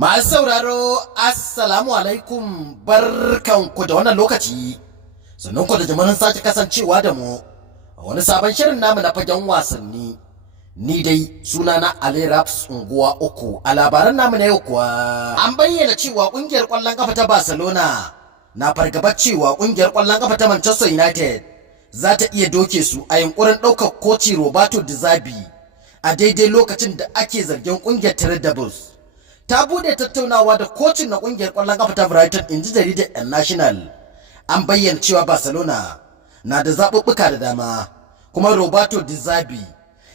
Masu sauraro, Assalamu alaikum, barkanku da wannan lokaci, sannan ku da jimirin sake kasancewa da mu a wani sabon shirin namu na fagen wasanni. Ni dai sunana Ali Raps unguwa uku. A labaran namu na yau kuwa an bayyana cewa kungiyar kwallon kafa ta Barcelona na fargabar cewa kungiyar kwallon kafa ta Manchester United za ta iya doke su a yunkurin ɗaukar koci Roberto De Zerbi a daidai lokacin da ake zargin kungiyar Red Devils ta bude tattaunawa da kocin na kungiyar kwallon kafa ta Brighton, inji jaridar El National. An bayyana cewa Barcelona na da zaɓuɓɓuka da dama, kuma Roberto De Zerbi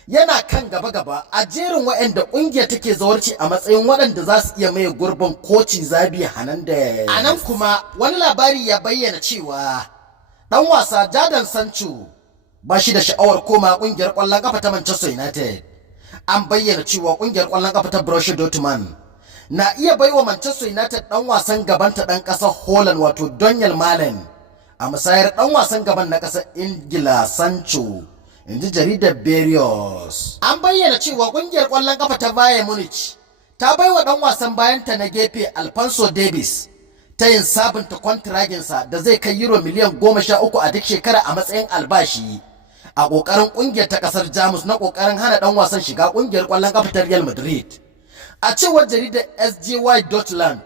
yana kan gaba-gaba a jerin waɗanda ƙungiyar take zawarci a matsayin waɗanda za su iya maye gurbin koci Xabi Hernandez. A nan kuma wani labari ya bayyana cewa ɗan wasa Jadon Sancho ba shi da sha'awar koma ƙungiyar ƙwallon ƙafa ta Manchester United. An bayyana cewa ƙungiyar ƙwallon ƙafa ta Borussia Dortmund na iya baiwa Manchester United ɗan wasan gabanta ɗan ƙasar Holland wato Daniel Malen a musayar ɗan wasan gaban na ƙasar Ingila Sancho, inji jaridar Berrios. An bayyana cewa ƙungiyar ƙwallon ƙafa ta Bayern Munich ta baiwa ɗan wasan bayanta na gefe Alphonso Davies ta yin sabunta kwantiraginsa da zai kai euro miliyan 13 a duk shekara a matsayin albashi a ƙoƙarin ƙungiyar ta ƙasar Jamus na ƙoƙarin hana ɗan wasan shiga ƙungiyar ƙwallon ƙafa ta Real Madrid. A cewar jaridar SJY Deutschland,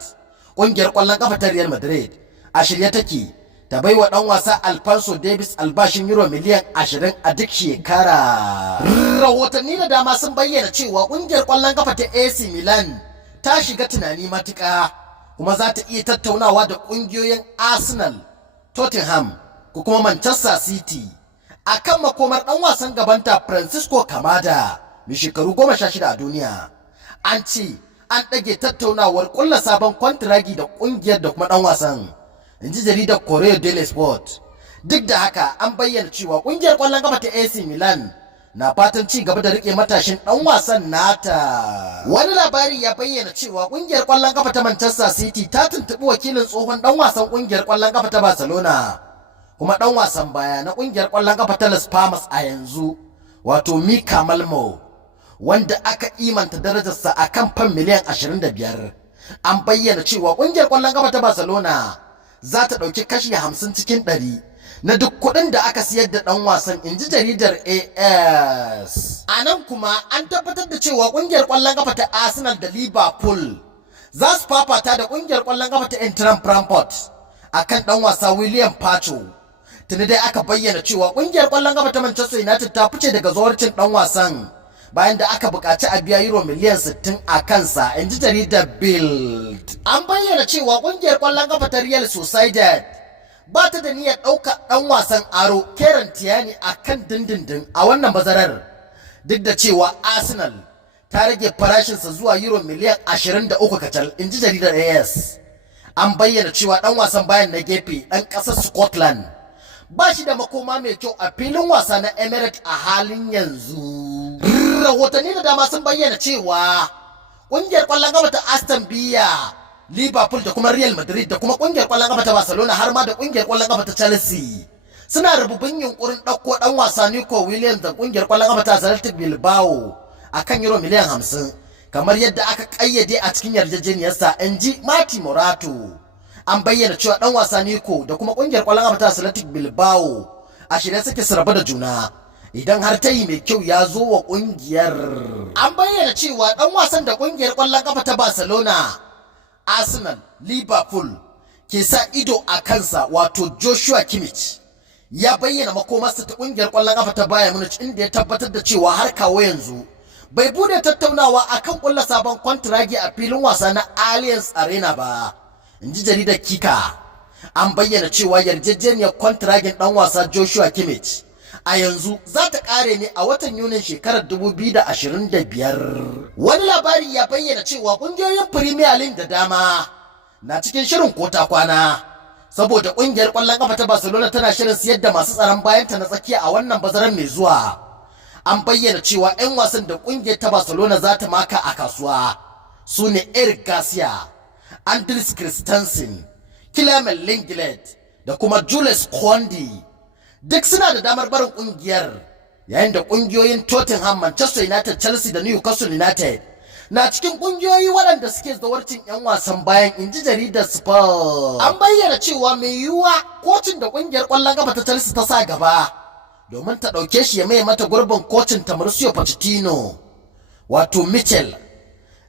ƙungiyar ƙwallon ƙafa ta Real Madrid a shirye take ta baiwa ɗan wasa Alphonso Davies albashin euro miliyan 20 a duk shekara. Rahotanni da dama sun bayyana cewa ƙungiyar ƙwallon ƙafa ta AC Milan ta shiga tunani matuƙa, kuma za ta iya tattaunawa da ƙungiyoyin Arsenal, Tottenham ko kuma Manchester City akan makomar ɗan wasan gabanta Francisco Kamada mai shekaru 16 a duniya. An ce an ɗage tattaunawar ƙulla sabon kwantiragi da ƙungiyar da kuma ɗan wasan, inji jaridar Corriere dello Sport. Duk da haka an bayyana cewa ƙungiyar ƙwallon kafa ta AC Milan na fatan ci gaba da rike matashin ɗan wasan nata. Wani labari ya bayyana cewa ƙungiyar ƙwallon kafa ta Manchester City ta tuntuɓi wakilin tsohon ɗan wasan ƙungiyar ƙwallon kafa ta Barcelona kuma ɗan wasan baya na ƙungiyar ƙwallon kafa ta Las Palmas a yanzu, wato Mika Malmo, wanda aka imanta darajarsa a kan fan miliyan 25. An bayyana cewa ƙungiyar ƙwallon kafa ta Barcelona za ta ɗauki kashi 50 cikin 100 na duk kuɗin da aka siyar da ɗan wasan, inji jaridar AS. A nan kuma an tabbatar da cewa ƙungiyar ƙwallon kafa ta Arsenal da Liverpool za su fafata da ƙungiyar ƙwallon kafa ta Eintracht Frankfurt a kan ɗan wasa William Pacho. Tuni dai aka bayyana cewa ƙungiyar ƙwallon kafa ta Manchester United ta fice daga zawarcin ɗan wasan bayan da aka buƙaci a biya euro miliyan 60 a kansa, inji jaridar Bild. An bayyana cewa ƙungiyar ƙwallon kafa ta Real Sociedad ba ta da niyyar ɗaukar ɗan wasan aro Kieran Tierney a kan dindindin a wannan bazarar, duk da cewa Arsenal ta rage farashinsa zuwa euro miliyan 23 kacal, inji jaridar AS. An bayyana cewa ɗan wasan bayan na gefe ɗan ƙasar Scotland ba shi da makoma mai kyau a filin wasa na Emirates a halin yanzu. Rahotanni da dama sun bayyana cewa ƙungiyar ƙwallon kafa ta Aston Villa, Liverpool da kuma Real Madrid da kuma ƙungiyar ƙwallon kafa ta Barcelona har ma da ƙungiyar ƙwallon kafa ta Chelsea suna rububin yunkurin ɗauko ɗan wasa Nico Williams da ƙungiyar ƙwallon kafa ta Athletic Bilbao a kan euro miliyan 50 kamar yadda aka ƙayyade a cikin yarjejeniyarsa, inji Mati Morato. An bayyana cewa ɗan wasa Nico da kuma ƙungiyar ƙwallon kafa ta Athletic Bilbao a shirye suke su rabu da juna idan har ta yi mai kyau ya zo wa ƙungiyar. An bayyana cewa ɗan wasan da ƙungiyar ƙwallon kafa ta Barcelona, Arsenal, Liverpool ke sa ido a kansa wato Joshua Kimmich ya bayyana makomarsa ta ƙungiyar ƙwallon kafa ta Bayern Munich, inda ya tabbatar da cewa har kawo yanzu bai bude tattaunawa akan ƙulla sabon kwantiragi a filin wasa na Allianz Arena ba, inji jaridar Kika. An bayyana cewa yarjejeniyar kwantiragin ɗan wasa Joshua Kimmich a yanzu za ta ƙare ne a watan Yunin shekarar 2025. Wani labari ya bayyana cewa ƙungiyoyin Premier League da dama na cikin shirin kota kwana, saboda ƙungiyar ƙwallon ƙafa ta Barcelona tana shirin siyar da masu tsaron bayanta na tsakiya a wannan bazarar mai zuwa. An bayyana cewa 'yan wasan da ƙungiyar ta Barcelona za ta maka a kasuwa su ne Eric Garcia, Andres Christensen, Clement Lenglet da kuma Jules Koundé. Duk suna da damar barin ƙungiyar, yayin da ƙungiyoyin Tottenham, Manchester United, Chelsea da Newcastle United na cikin ƙungiyoyi waɗanda suke zawarcin 'yan wasan bayan, inji jaridar Sport. An bayyana cewa mai yiwuwa kocin da ƙungiyar ƙwallon ƙafa ta Chelsea ta sa gaba domin ta ɗauke shi ya mai mata gurbin kocin ta Mauricio Pochettino, wato Michel,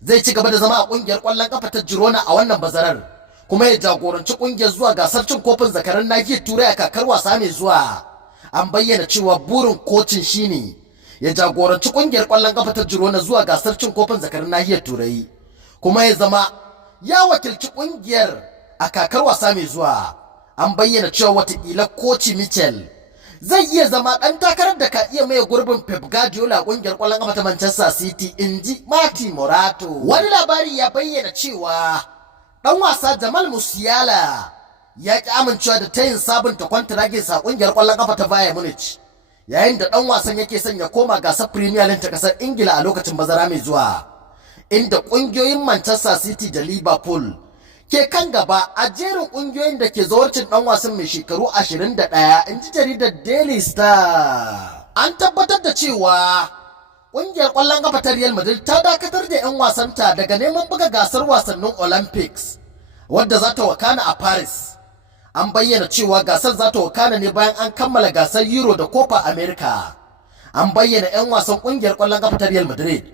zai ci gaba da zama a ƙungiyar ƙwallon ƙafa ta Girona a wannan bazarar, kuma ya jagoranci ƙungiyar zuwa gasar cin kofin zakaran nahiyar Turai a kakar wasa mai zuwa. An bayyana cewa burin kocin shine ya jagoranci ƙungiyar ƙwallon ƙafa ta Girona zuwa gasar cin kofin zakaran nahiyar Turai, kuma ya zama ya wakilci ƙungiyar a kakar wasa mai zuwa. An bayyana cewa watakila koci Michel zai iya zama ɗan takarar da ka iya maye gurbin Pep Guardiola a ƙungiyar ƙwallon ƙafa ta Manchester City, inji Martin Morato. Wani labari ya bayyana cewa ɗan wasa Jamal Musiala ya ƙi amincewa da tayin sabunta kwantiraginsa a ƙungiyar ƙwallon ƙafa ta Bayern Munich, yayin da ɗan wasan yake son ya koma gasar Premier League ta ƙasar Ingila a lokacin bazara mai zuwa, inda ƙungiyoyin Manchester City da Liverpool ke kan gaba a jerin ƙungiyoyin da ke zawarcin ɗan wasan mai shekaru 21, inji jaridar Daily Star. An tabbatar da cewa ƙungiyar ƙwallon ƙafa ta Real Madrid ta dakatar da 'yan wasanta daga neman buga gasar wasannin Olympics wadda za ta wakana a Paris. An bayyana cewa gasar za ta wakana ne bayan an kammala gasar Euro da Copa America. An bayyana 'yan wasan ƙungiyar ƙwallon ƙafa ta Real Madrid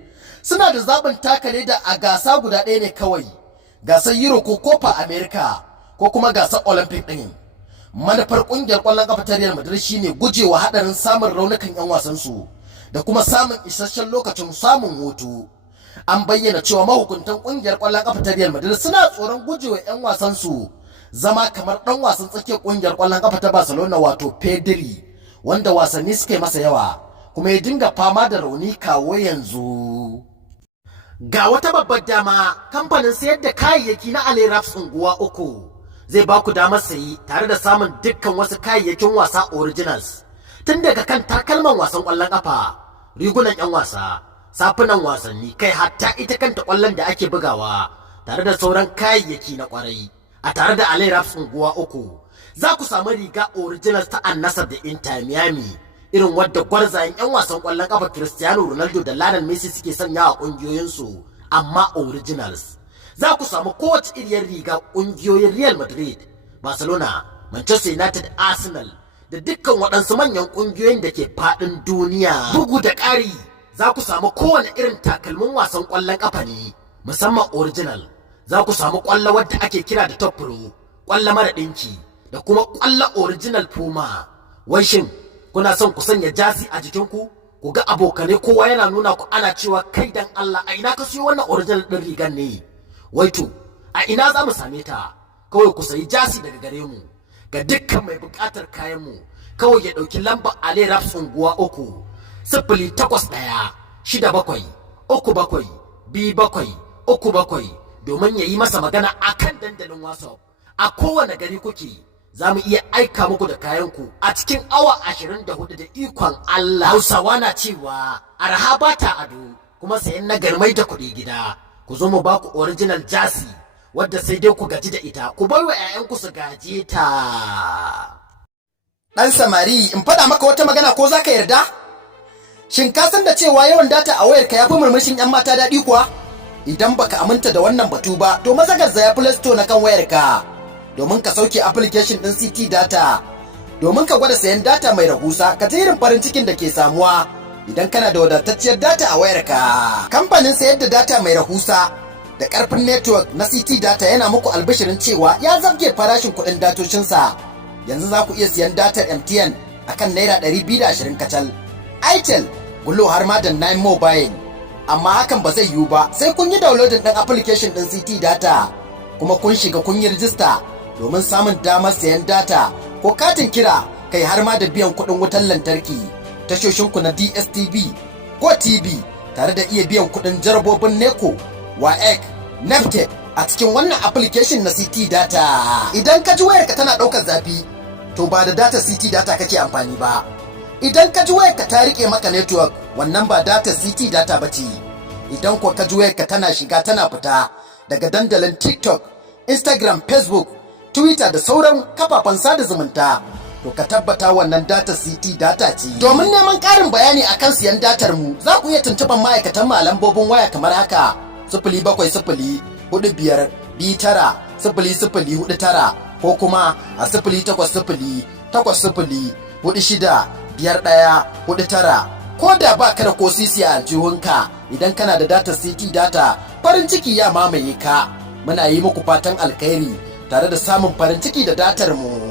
suna da zaɓin taka leda a gasa guda ɗaya ne kawai, gasar Euro ko Copa America ko kuma gasar Olympic ɗin. Manufar ƙungiyar ƙwallon ƙafa ta Real Madrid shine gujewa haɗarin samun raunukan 'yan wasansu da kuma samun isasshen lokacin samun hutu. An bayyana cewa mahukuntan ƙungiyar ƙwallon ƙafa ta Real Madrid suna tsoron gujewa 'yan wasansu zama kamar ɗan wasan tsakiyar ƙungiyar ƙwallon ƙafa ta Barcelona, wato Pedri, wanda wasanni suka yi masa yawa kuma ya dinga fama da rauni kawo yanzu. Ga wata babbar dama, kamfanin sayar da kayayyaki na Ali Raps unguwa 3 zai ba ku damar sayi tare da samun dukkan wasu kayayyakin wasa originals, tun daga kan takalman wasan ƙwallon ƙafa, rigunan 'yan wasa, safunan wasanni, kai hatta ita kanta ƙwallon da ake bugawa, tare da sauran kayayyaki na ƙwarai. A tare da Ali Raps unguwa 3 za ku samu riga originals ta Al-Nassr da Inter Miami, irin wadda gwarzayen 'yan wasan ƙwallon ƙafa Cristiano Ronaldo da Lionel Messi suke sanya a ƙungiyoyinsu, amma originals. Za ku samu kowace iriyar riga ƙungiyoyin Real Madrid, Barcelona, Manchester United, Arsenal da dukkan waɗansu manyan ƙungiyoyin da ke faɗin duniya. Bugu da ƙari, za ku samu kowane irin takalmin wasan ƙwallon ƙafa ne, musamman original. Za ku samu ƙwallo wadda ake kira da top pro, ƙwallo mara ɗinki, da kuma ƙwallo original Puma. Wai shin kuna son ku sanya jasi a jikinku? Ku ga abokanai kowa yana nuna ku ana cewa kai dan Allah a ina ka siyo wannan original ɗin rigar ne? Wai to, a ina za mu same ta? Kawai ku sayi jasi daga gare mu. Ga dukkan mai buƙatar kayan mu, kawai ya ɗauki lambar Ali Raps unguwa 3 081 67 37 27 37 domin ya yi masa magana a kan dandalin WhatsApp. A kowane gari kuke, za mu iya aika muku da kayanku a cikin awa 24 da ikon Allah. Hausawa na cewa arha ba ta ado, kuma sayan na garmai da kuɗi gida. Ku zo mu ba ku original jasi wadda sai dai ku gaji da ita, ku bar wa 'ya'yanku su gaje ta. Ɗan samari, in faɗa maka wata magana ko za ka yarda? Shin ka san da cewa yawan data a wayarka ya fi murmushin 'yan mata daɗi kuwa? Idan baka aminta da wannan batu ba, to maza garzaya Play Store na kan wayarka domin ka sauke application ɗin CT Data, domin ka gwada sayan data mai rahusa, ka ji irin farin cikin da ke samuwa idan kana da wadatacciyar data a wayarka. Kamfanin sayar da data mai rahusa da ƙarfin network na CT Data yana muku albishirin cewa ya zabge farashin kuɗin datocinsa. Yanzu za ku iya siyan datar MTN akan naira 220 kacal, Itel, Glo har ma da 9 Mobile. Amma hakan ba zai yiwu ba sai kun yi downloading ɗin application ɗin CT Data kuma kun shiga kun yi rijista domin samun damar sayan data ko katin kira, kai har ma da biyan kuɗin wutar lantarki, tashoshinku na DSTV ko TV, tare da iya biyan kuɗin jarabobin NECO, WAEC, NEPTEC a cikin wannan application na CT Data. Idan ka ji wayarka tana ɗaukar zafi, to ba da data CT Data kake amfani ba. Idan ka ji wayarka ta rike maka network, wannan ba data CT Data ba ce. Idan ko ka ji wayarka tana shiga tana fita daga dandalin TikTok, Instagram, Facebook, Twitter da sauran kafafen sada zumunta, to ka tabbata wannan data CT Data ce. Domin neman ƙarin bayani akan siyan datar mu, za ku iya tuntuɓar ma'aikatan lambobin waya kamar haka: 07045290049 ko kuma a 08080465149. Ko da ba ka da ko sisi a aljihunka, idan kana da data city data, farin ciki ya mamaye ka. Muna yi muku fatan alkhairi tare da samun farin ciki da datar mu.